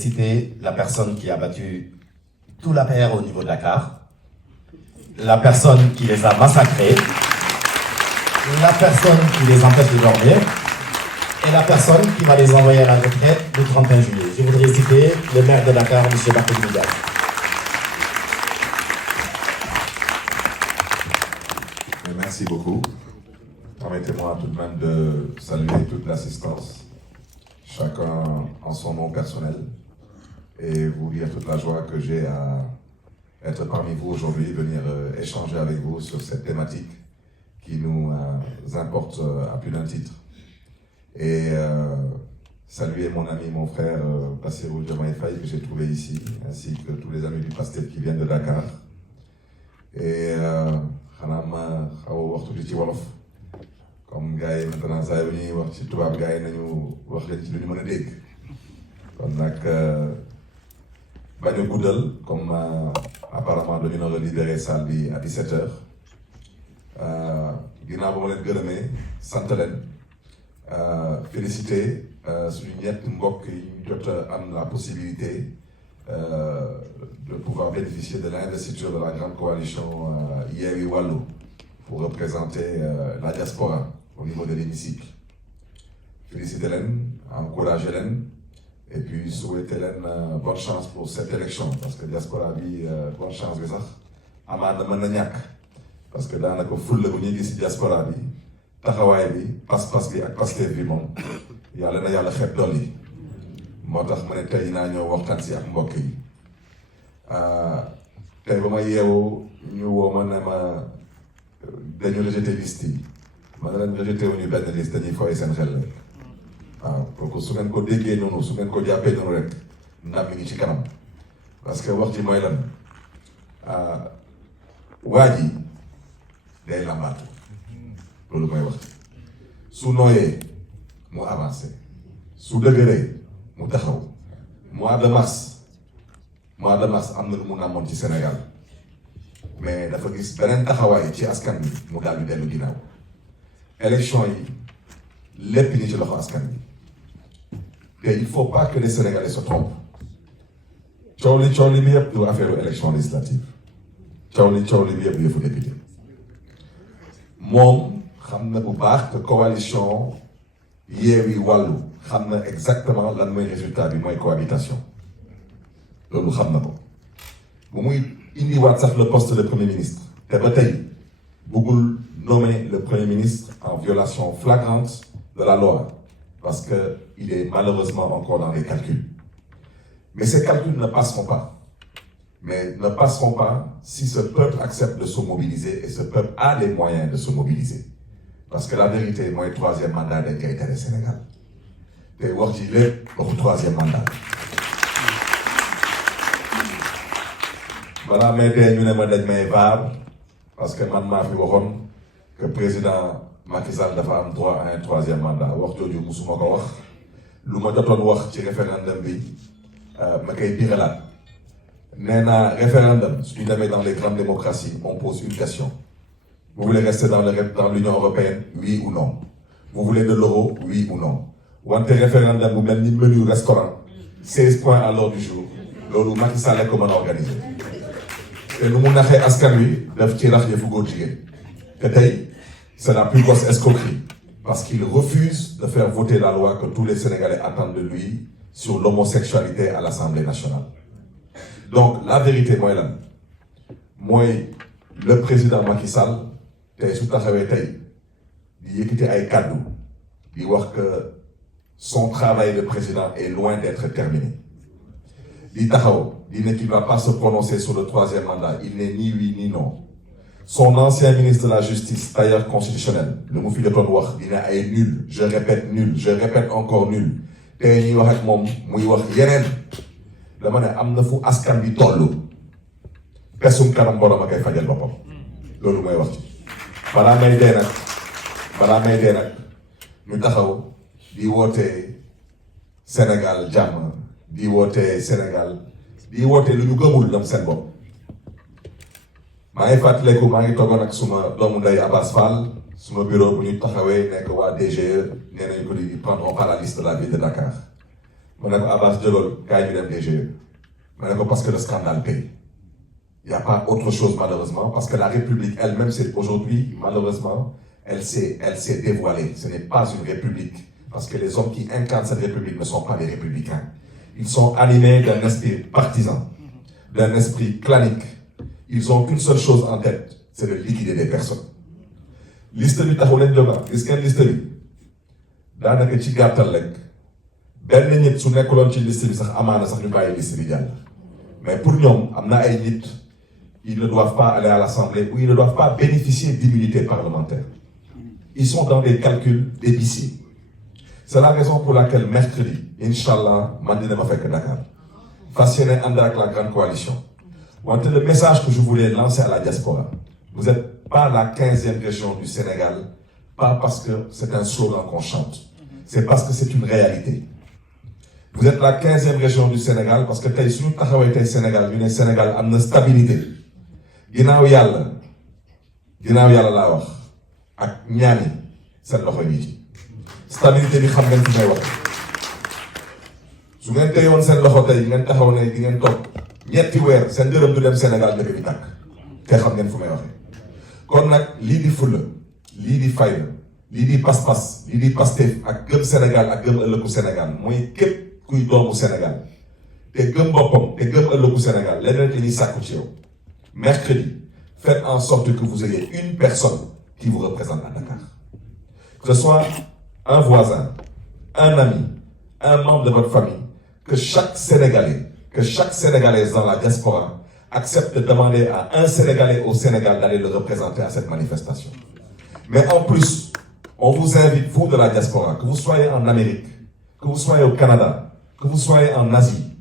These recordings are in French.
citer la personne qui a battu tout l'APR au niveau de Dakar, la personne qui les a massacrés, la personne qui les empêche de dormir, et la personne qui va les envoyer à la retraite le 31 juillet. Je voudrais citer le maire de Dakar, M. Barthélémy Dias. Merci beaucoup. Permettez-moi tout de même de saluer toute l'assistance, chacun en son nom personnel, et vous dire toute la joie que j'ai à être parmi vous aujourd'hui, venir échanger avec vous sur cette thématique qui nous importe à plus d'un titre. Et saluer mon ami, mon frère Bassirou Diomaye Faye que j'ai trouvé ici, ainsi que tous les amis du Pastef qui viennent de Dakar. Et xanaa ma xaw a wax tuuti ci wolof comme gars yi maintenant saa yu ñuy wax ci tubaab gars yi nañu wax leen ci lu ñu mën a dégg kon nag bañ a guddal comme apparemment dañu nar a libéré salle bi à 17h ginnaaw ba ma leen gërëmee sant leen félicité suñu ñett mbokk yi ñu jot a am la possibilité de pouvoir bénéficier de l'investiture de la grande coalition Yewwi Wallu pour représenter la diaspora au niveau de l'hémicycle. Féliciter leen, encourager leen et puis souhaiter leen bonne chance pour cette élection parce que diaspora bi bonne chance bi sax amaat na mën na ñàkk parce que daanaka fulla bu ñuy gis ci diaspora bi taxawaay bi pas-pas bi ak Pastef bi moom yàlla na yàlla xeeb dolli moo tax ma ne tey naa ñëw waxtaan si ak mbokk yi tey ba ma yeewu ñu woo ma ne ma dañu rejeté liste yi ma ne leen rejeté wuñu benn liste dañuy fooy seen xel rek waaw pour que su ngeen ko déggee noonu su ngeen ko jàppee noonu rek ndam mi ngi ci kanam parce que wax ji mooy lan waa ji day lambaatu loolu mooy wax su nooyee mu avancé su dëgëree mu taxaw mois de mars am na lu mu namoon ci Sénégal mais dafa gis beneen taxawaay ci askan bi mu daal di dellu ginnaaw élection yi lépp ñi ci loxo askan bi te il faut pas que les Sénégalais se trompent coow li bi yëpp du affaire élection législative coow li bi yëpp yëfu député moom xam na bu baax que coalition Yewwi Wallu xam na exactement lan mooy résultat bi mooy cohabitation loolu xam na ko bu muy indiwaat sax le poste de premier ministre te ba tey bëggul nommer le premier ministre en violation flagrante de la loi parce que il est malheureusement encore dans les calculs mais ces calculs ne passeront pas si ce peuple accepte de se mobiliser et ce peuple a les moyens de se mobiliser parce que la vérité mooy troisième mandat dañ koy tere Sénégal te wax ci lépp waxu troisième mandat balaa may dee ñu ne ma dañ may vaar parce que man maa fi waxoon que président Macky Sall dafa am droit à un troisième mandat wax jooju musuma ko wax lu ma jotoon wax ci référendum bi ma koy biralaat nee naa référendum su ñu demee dans les grandes démocraties on pose une question vous voulez rester dans l'Union européenne oui ou non vous voulez de l'euro oui ou non wante référendum bu mel ni menu restaurant 16 points à l'ordre du jour loolu Macky Sall ko mën a organiser te nu mu naxee askan wi daf ci rax yëfu góor jigéen te tey c'est la plus grosse escroquerie parce qu'il refuse de faire voter la loi que tous les Sénégalais attendent de lui sur l'homosexualité à l'Assemblée nationale donc la vérité mooy lan mooy le président Macky Sall tey su taxawee tey di yëkkati ay kàddu di wax que son travail de président est loin d'être terminé di taxaw di ne qu'il ne va pas se prononcer sur le troisième mandat il n'est ni oui ni non son ancien ministre de la justice tailleur constitutionnel lu mu fi jotoon wax dina ay nul je répète encore nul tey ñuy wax ak moom muy wax yeneen dama ne am na fu askan bi tollu pesum kanam borom a koy fajal boppam loolu mooy wax ci balaa may dee nag ñu taxaw di woote Sénégal jàmm di woote Sénégal di woote lu ñu gëmul ñoom seen bopp maa ngi fàttaleku maa ngi toogoon ak suma doomu ndey Abbas Fall suma bureau bu ñu taxawee nekk waa DGE nee nañu ko di prendront pas la liste de la ville de Dakar Je dis à Abbas Diolol, quand il est DGE. Parce que le scandale paye. Il n'y a pas autre chose malheureusement, parce que la République elle-même, c'est aujourd'hui, malheureusement, elle s'est dévoilée. Ce n'est pas une république, parce que les hommes qui incarnent cette république ne sont pas des républicains. Ils sont animés d'un esprit partisan, d'un esprit clanique. Ils ont qu'une seule chose en tête, c'est de liquider des personnes. Liste bi taxu leen jóga gis ngeen liste bi daanaka ci gàttal rek benn nit su nekkuloon ci liste bi sax amaana sax ñu bàyyi liste bi jàll mais pour ñoom am na ay nit ils ne doivent pas aller à l'Assemblée ou ils ne doivent pas bénéficier d'immunité parlementaire. Ils sont dans des calculs d'épicier. C'est la raison pour laquelle mercredi, Inch'Allah, man dina ma fekk Dakar fas yéene ànd ak la grande coalition. Wante le message que je voulais lancer à la diaspora, vous n'êtes pas la 15e région du Sénégal, pas parce que c'est un slogan qu'on chante, c'est parce que c'est une réalité. Vous êtes la 15e région du Sénégal parce que tey suñu taxawee tey Sénégal ñu ne Sénégal am na stabilité ginnaaw yàlla laa wax ak ñaani seen loxo yi ci stabilité bi xam ngeen fi may wax su ngeen teyoon seen loxo tey ngeen taxaw ne di ngeen toog ñetti weer seen dërëm du dem Sénégal dëkk bi tàkk te xam ngeen fu may waxee kon nag lii di fulla lii di fayda lii di pas-pas lii di Pastef ak gëm Sénégal ak gëm ëllëgu Sénégal mooy képp kuy doomu Sénégal te gëm boppam te gëm ëllëgu Sénégal leneen te ñuy sàkku ci yow mercredi faites en sorte que vous ayez une personne qui vous représente à Dakar, que ce soit un voisin, un ami, un membre de votre famille, que chaque Sénégalais, que chaque Sénégalaise dans la diaspora accepte de demander à un Sénégalais au Sénégal d'aller le représenter à cette manifestation. Mais en plus, on vous invite, vous de la diaspora, que vous soyez en Amérique, que vous soyez au Canada, que vous soyez en Asie,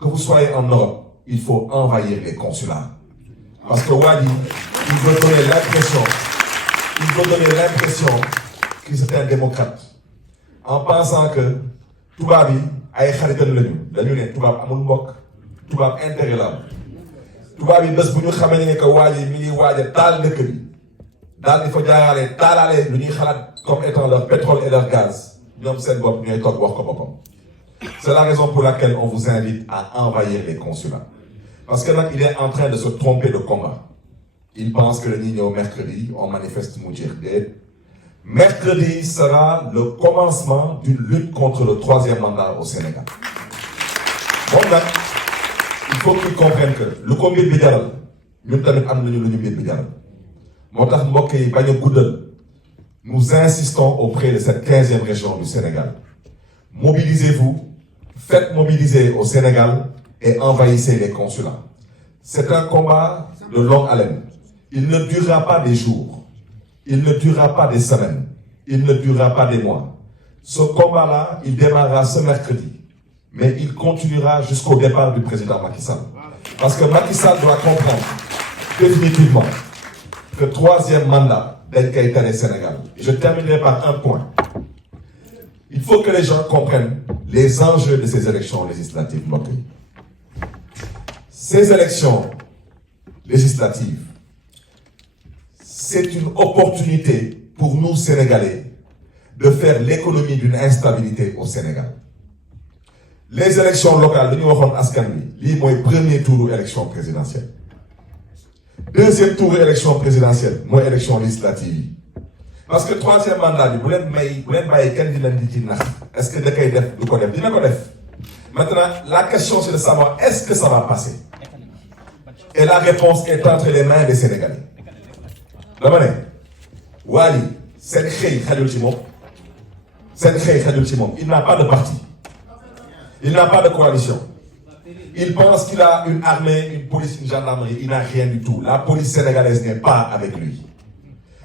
que vous soyez en Europe, il faut envahir les consulats. Parce que Wadi, il veut donner l'impression que c'est un démocrate. En pensant que tubaab yi ay xaritam lañu dañu ne tubaab amul mbokk tubaab intérêt la tubaab yi bés bu ñu xamee ne que Wadi mi ngi waaj a taal dëkk bi daal di fa jaaraale taalaale lu ñuy xalaat comme étant leur pétrole et leur gaz ñoom seen bopp ñooy toog wax ko boppam. C'est la raison pour laquelle on vous invite à envahir les consulats. Parce que là, il est en train de se tromper de combat. Il pense que le Nino mercredi, on manifeste Moudjir. Mercredi sera le commencement d'une lutte contre le 3e mandat au Sénégal. Bon, là, il faut qu'ils comprennent que le combat de Bidjaral, nous insistons auprès de cette 15e région du Sénégal. Mobilisez-vous, faites mobiliser au Sénégal et envahissez les consulats. C'est un combat de longue haleine. Il ne durera pas des jours, il ne durera pas des semaines, il ne durera pas des mois. Ce combat-là, il démarrera ce mercredi, mais il continuera jusqu'au départ du président Macky Sall. Parce que Macky Sall doit comprendre définitivement que 3e mandat d'El Kaïta Sénégal. Je terminerai par un point. Il faut que les gens comprennent les enjeux de ces élections législatives. Ces élections législatives, c'est une opportunité pour nous, Sénégalais, de faire l'économie d'une instabilité au Sénégal. Les élections locales, nous avons le premier tour de l'élection présidentielle. Deuxième tour de l'élection présidentielle, moi, élection législative. Parce que 3e mandat, vous voulez est-ce que vous avez Maintenant, la question c'est de savoir est-ce que ça va passer? Et la réponse est entre les mains des Sénégalais. Wali, il n'a pas de parti. Il n'a pas de coalition. Il pense qu'il a une armée, une police, une gendarmerie. Il n'a rien du tout. La police sénégalaise n'est pas avec lui.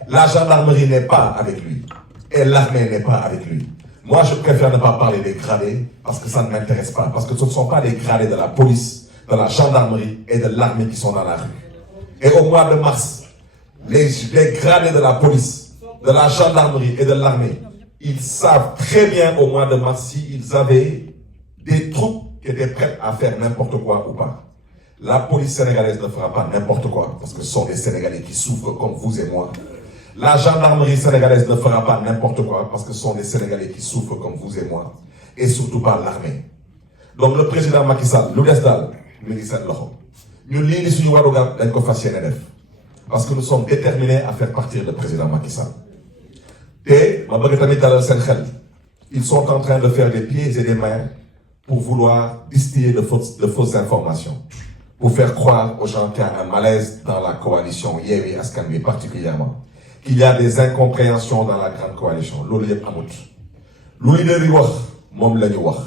La gendarmerie n'est pas avec lui. Et l'armée n'est pas avec lui. Moi, je préfère ne pas parler des gradés parce que ça ne m'intéresse pas. Parce que ce ne sont pas les gradés de la police, de la gendarmerie et de l'armée qui sont dans la rue. Et au mois de mars, les gradés de la police, de la gendarmerie et de l'armée, ils savent très bien au mois de mars s'ils avaient des troupes qui étaient prêtes à faire n'importe quoi ou pas. La police sénégalaise ne fera pas n'importe quoi parce que ce sont des Sénégalais qui souffrent comme vous et moi. La gendarmerie sénégalaise ne fera pas n'importe quoi parce que ce sont des Sénégalais qui souffrent comme vous et moi. Et surtout pas l'armée. donc le président Macky Sall lu des daal mi ngi seen loxo ñun lii li suñu warugar dañ ko fas yéene def parce que nous sommes déterminés à faire partir le président Macky Sall te ma bëgg tamit dalal seen xel ils sont en train de faire des pieds et des mains pour vouloir distiller de fausses informations pour faire croire aux gens qu'il y a un malaise dans la coalition Yewwi Askan Wi particulièrement qu'il y a des incompréhensions dans la grande coalition loolu yëpp amut lu leader yi wax moom la ñu wax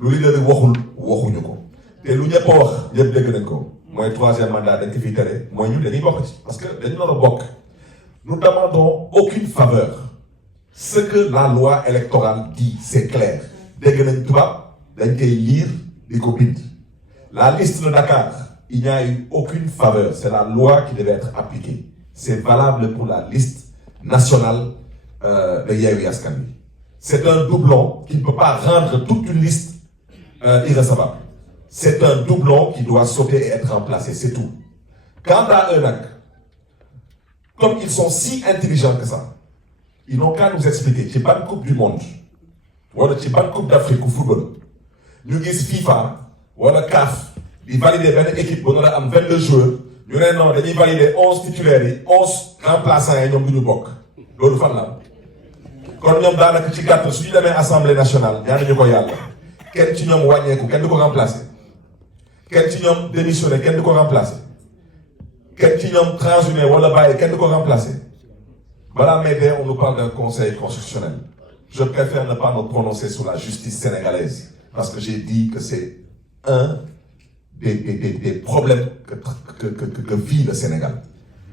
lu leader yi waxul waxuñu ko te lu ñëpp a wax ñëpp dégg nañ ko mooy troisième mandat dañ ko fiy tere mooy ñu dañuy bokk ci parce que dañu nar a bokk nous demandons aucune faveur ce que la loi électorale dit c'est clair dégg nañ tubaab dañ koy lire di ko bind la liste de Dakar il n'y a eu aucune faveur c'est la loi qui devait être appliquée c'est valable pour la liste nationale de Yewwi Askan Wi c'est un doublon qui ne peut pas rendre toute une liste irrecevable c'est un doublon qui doit sauter et être remplacé c'est tout quant à eux nag comme ils sont si intelligents que ça ils n'ont qu'à nous expliquer ci ban coupe du monde wala ci ban coupe d'Afrique au football ñu gis FIFA wala CAF di valider benn équipe bu nga am 22 joueurs ñu ne non dañuy valider 11 titulaires yi 11 remplaçants yi ñoom du ñu bokk loolu fan la kon ñoom daanaka ci gàttal su ñu demee assemblée nationale ñaanuñu ko yàlla kenn ci ñoom wàññeeku kenn du ko remplacer kenn ci ñoom démissionné kenn du ko remplacer kenn ci ñoom transhumé wala bàyyi kenn du ko remplacer balaa may dee on nous parle d'un conseil constitutionnel je préfère ne pas me prononcer sur la justice sénégalaise parce que j'ai dit que c'est un des problèmes que vit le Sénégal.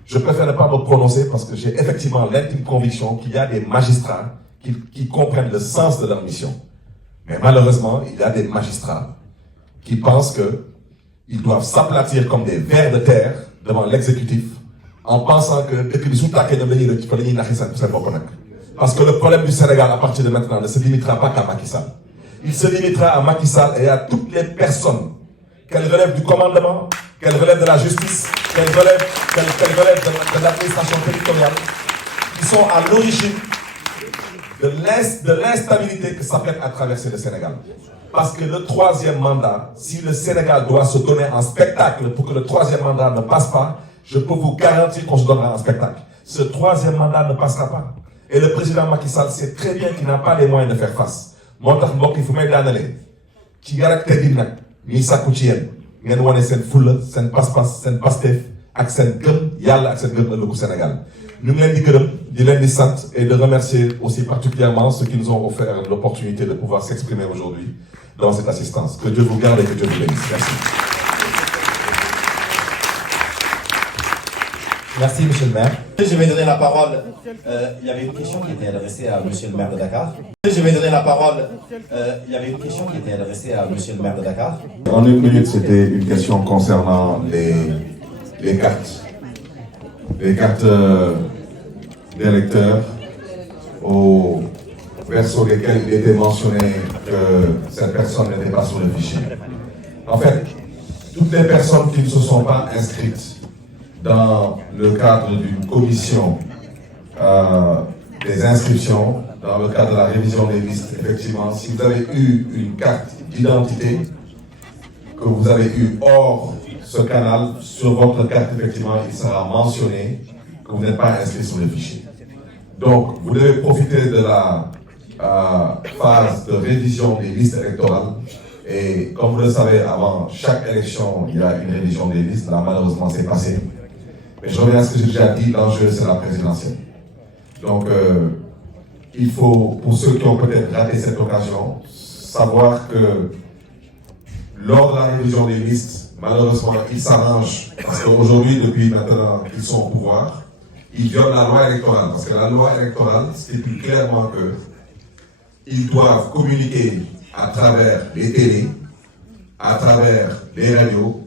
Je préfère ne pas me prononcer parce que j'ai effectivement l'intime conviction qu'il y a des magistrats qui comprennent le sens de leur mission. Mais malheureusement, il y a des magistrats qui pensent qu'ils doivent s'aplatir comme des vers de terre devant l'exécutif en pensant que dès que parce que le problème du Sénégal à partir de maintenant ne se limitera pas qu'à Macky Sall. Il se limitera à Macky Sall et à toutes les personnes qu'elles relèvent du commandement, qu'elles relèvent de la justice, qu'elles relèvent de l'administration territoriale, qui sont à l'origine de l'instabilité que s'apprête à traverser le Sénégal. Parce que le troisième mandat, si le Sénégal doit se donner en spectacle pour que le troisième mandat ne passe pas, je peux vous garantir qu'on se donnera en spectacle. Ce troisième mandat ne passera pas. Et le président Macky Sall sait très bien qu'il n'a pas les moyens de faire face. moo tax mbokk yi fu may daanalee ci yar ak teggin nag ñuy sàkku ci yéen ngeen wane seen fulla seen pas-pas seen pasteef ak seen gëm yàlla ak seen gëm ëllëgu Sénégal ñu ngi leen di gërëm di leen di sant et de remercier aussi particulièrement ceux qui nous ont offert l'opportunité de pouvoir s'exprimer aujourd'hui dans cette assistance. Que Dieu vous garde et que Dieu vous bénisse. Merci. Merci, monsieur le maire. Je vais donner la parole. Il y avait une question qui était adressée à monsieur le maire de Dakar. Je vais donner la parole. Il y avait une question qui était adressée à monsieur le maire de Dakar. En une minute, c'était une question concernant les cartes. Les cartes d'électeurs aux personnes desquelles il était mentionné que cette personne n'était pas sur le fichier. En fait, toutes les personnes qui ne se sont pas inscrites dans le cadre d'une commission des inscriptions, dans le cadre de la révision des listes, effectivement, si vous avez eu une carte d'identité que vous avez eue hors ce canal, sur votre carte, effectivement, il sera mentionné que vous n'êtes pas inscrit sur le fichier. Donc, vous devez profiter de la phase de révision des listes électorales. Et comme vous le savez, avant chaque élection, il y a une révision des listes. Là, malheureusement, c'est passé. Mais je reviens à ce que j'ai déjà dit, l'enjeu, c'est la présidentielle. Donc, il faut, pour ceux qui ont peut-être raté cette occasion, savoir que lors de la révision des listes, malheureusement, ils s'arrangent. Parce qu'aujourd'hui, depuis maintenant qu'ils sont au pouvoir, ils violent la loi électorale. Parce que la loi électorale stipule clairement qu'ils doivent communiquer à travers les télés, à travers les radios,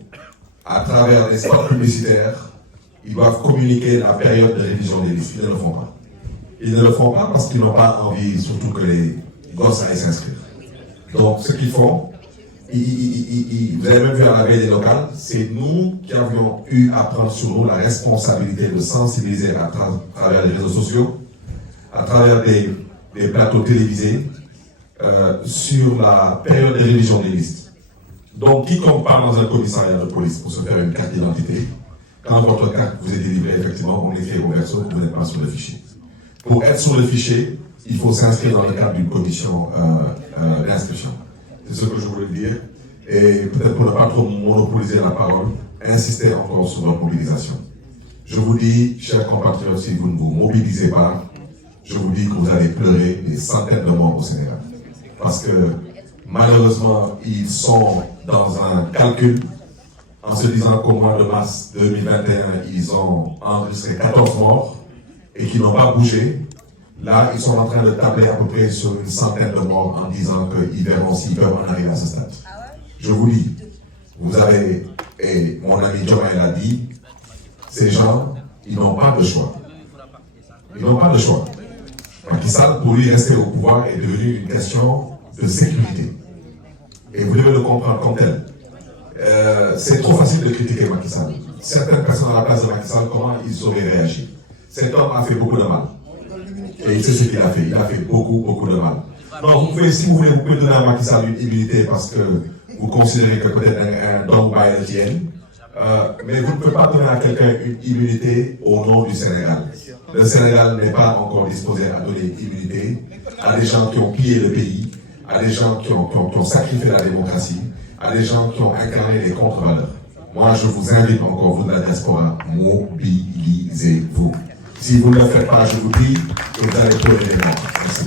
à travers les spots publicitaires. Ils doivent communiquer la période de révision des listes. Ils ne le font pas. Ils ne le font pas parce qu'ils n'ont pas envie, surtout que les gosses aillent s'inscrire. Donc, ce qu'ils font, vous avez même vu à la veille des locales, c'est nous qui avions eu à prendre sur nous la responsabilité de sensibiliser à travers les réseaux sociaux, à travers des plateaux télévisés, sur la période de révision des listes. Donc, quiconque part dans un commissariat de police pour se faire une carte d'identité, quand votre carte vous est délivrée, effectivement, on écrit au verso que vous n'êtes pas sur le fichier. Pour être sur le fichier, il faut s'inscrire dans le cadre d'une commission d'inscription. C'est ce que je voulais dire. Et peut-être pour ne pas trop monopoliser la parole, insister encore sur votre mobilisation. Je vous dis, chers compatriotes, si vous ne vous mobilisez pas, je vous dis que vous allez pleurer des centaines de morts au Sénégal. Parce que malheureusement, ils sont dans un calcul en se disant qu'au mois de mars 2021, ils ont enregistré 14 morts et qu'ils n'ont pas bougé. Là, ils sont en train de tabler à peu près sur une centaine de morts en disant qu'ils verront s'ils peuvent en arriver à ce stade. Je vous dis, vous avez, et mon ami Diomaye l'a dit, ces gens, ils n'ont pas de choix. Ils n'ont pas de choix. Macky Sall, pour lui, rester au pouvoir est devenu une question de sécurité. Et vous devez le comprendre comme tel. C'est trop facile de critiquer Macky Sall. Certaines personnes à la place de Macky Sall, comment ils auraient réagi? Cet homme a fait beaucoup de mal. Et il sait ce qu'il a fait. Il a fait beaucoup de mal. Donc, vous pouvez, si vous voulez, vous pouvez donner à Macky Sall une immunité parce que vous considérez que peut-être un don va le tienne. Mais vous ne pouvez pas donner à quelqu'un une immunité au nom du Sénégal. Le Sénégal n'est pas encore disposé à donner une immunité à des gens qui ont pillé le pays, à des gens qui ont sacrifié la démocratie, à des gens qui ont incarné des contre-valeurs. Moi, je vous invite encore, vous de la diaspora, mobilisez-vous. Si vous ne le faites pas, je vous dis que vous allez pleurer les morts. Merci.